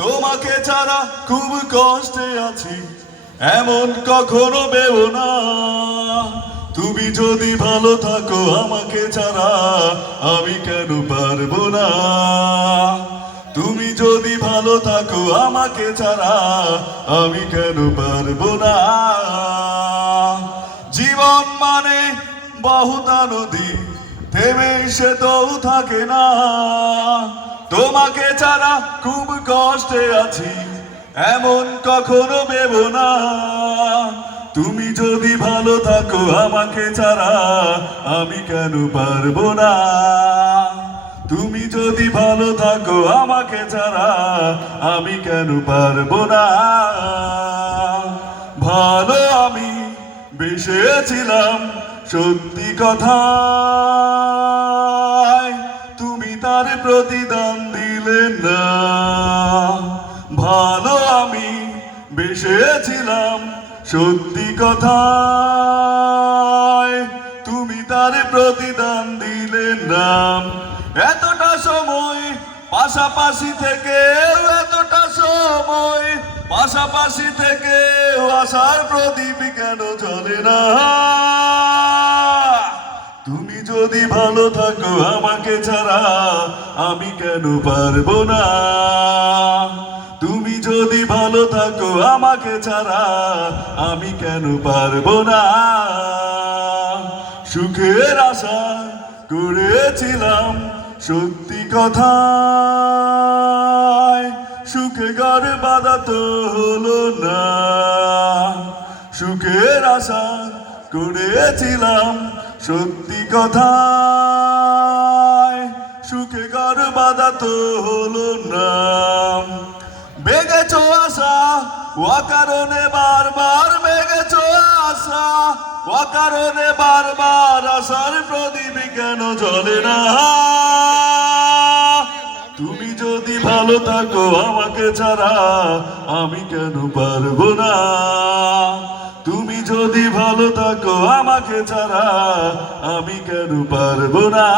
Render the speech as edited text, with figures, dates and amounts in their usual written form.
তোমাকে ছাড়া খুব কষ্টে আছি, এমন কখনো ভেবো না। তুমি যদি ভালো থাকো আমাকে ছাড়া আমি কেন পারবো না। তুমি যদি ভালো থাকো আমাকে ছাড়া আমি কেন পারবো না। জীবন মানে বহুতা নদী, থেমে সে তো থাকে না। তোমাকে ছাড়া খুব কষ্টে আছি, এমন কখনো ভেবো না। তুমি যদি ভালো থাকো আমাকে ছাড়া আমি কেন পারবো না। তুমি যদি ভালো থাকো আমাকে ছাড়া আমি কেন পারবো না। ভালো আমি বেসেছিলাম সত্যি কথা, তুমি তার প্রতিদান দিলে না। ভালো আমি বেসেছিলাম সত্যি কথা, তুমি তার প্রতিদান দিলে না। এতটা সময় পাশাপাশি থেকে, এতটা সময় পাশাপাশি থেকে আশার প্রদীপ কেন জ্বলে না। তুমি যদি ভালো থাকো আমাকে ছাড়া আমি কেন পারবো না। তুমি যদি ভালো থাকো আমাকে ছাড়া আমি কেন পারবো না। সুখের আশা করেছিলাম সত্যি কথা, সুখে ঘর বাঁধা তো হলো না। সুখের আশা করেছিলাম সত্যি কথা, সুখে ঘর বাঁধা তো হলো না। বেগেছো আশা অকারণে বারবার, বেগেছো আশা অকারণে বারবার, আশার প্রদীপ কেন জ্বলে না। তুমি যদি ভালো থাকো আমাকে ছাড়া আমি কেন পারবো না। তুমি যদি ভালো থাকো আমাকে ছাড়া আমি কেন পারবো না।